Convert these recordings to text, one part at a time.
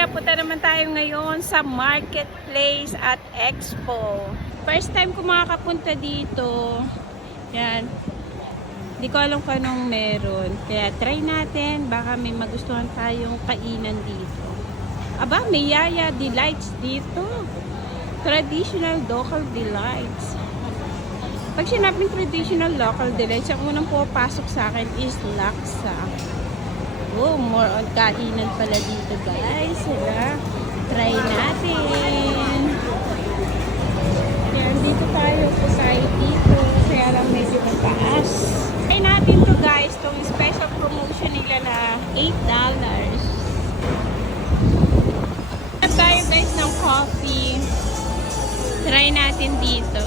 Kaya punta naman tayo ngayon sa Marketplace at Expo. First time ko makakapunta dito. Yan. Hindi ko alam kung anong meron. Kaya try natin. Baka may magustuhan tayong kainan dito. Aba, may Yaya Delights dito. Traditional local delights. Pag sinabing traditional local delights, ang unang pupasok sa akin is laksa. Oh, more on kainan pala dito, guys. Sila. Try natin. Ayan, dito tayo society ko. Kaya lang medyo mataas. Try natin to, guys. Itong special promotion nila na $8. At tayo, guys, ng coffee. Try natin dito.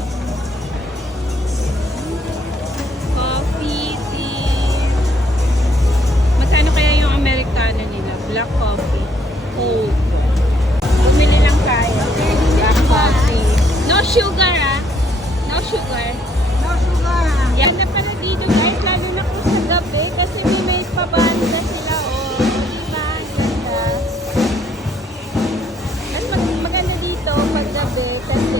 Coffee, tea. Magkano kaya yung Americano nila? Black coffee. Oh. Bumili lang tayo. Black coffee. No sugar, ah. No sugar. No sugar. Yan na pala dito, guys. Lalo na kung sa gabi. Kasi may pabanda sila, oh. Diba? Ganda. Mas maganda dito pag gabi kasi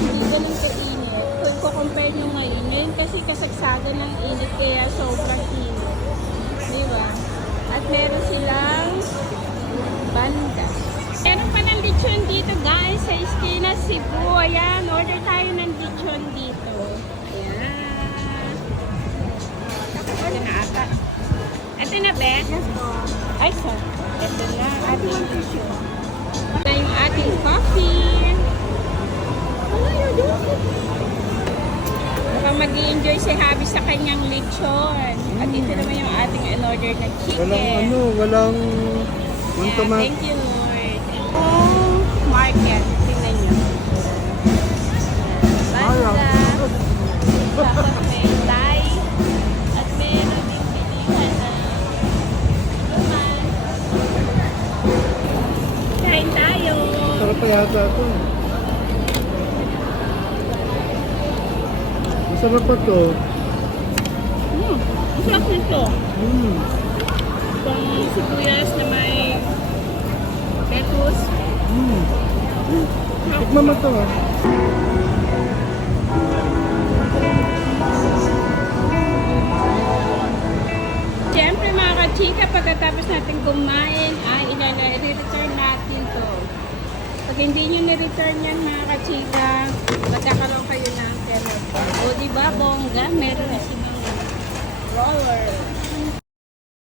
hindi ganun kainit. Kung ko-compare nyo ngayon. Ngayon kasi kasagsagan ng init kaya sobrang init. Diba? At meron silang banda. Meron pa ng lechon dito, guys, sa Esquina, Cebu. Ayan, order tayo ng lechon dito. Ayan. Ito na ata. Ito na, Beth? Yes po. Ay, so. Ito na. Ating tissue. Ito na yung ating coffee. Mukhang mag-i-enjoy si Javi sa kanyang lechon. At ito naman yung ating in-order na chicken. Walang Yeah, thank you, Lord. Oh, market. Tingnan nyo. Banda. Tapos may Thai. At meron din bilihan na luman. Kain tayo. sarap pa yata ito. Masarap pa ito. Ang sarap nito. Itong sibuyas na may lettuce. Tikman mo ito ha. Siyempre mga kachika, pagkatapos natin kumain, ay i-return natin to. Pag hindi nyo ni-return yan mga kachika, magkakaroon kayo ng penalty. O diba, bongga, meron na silang roller.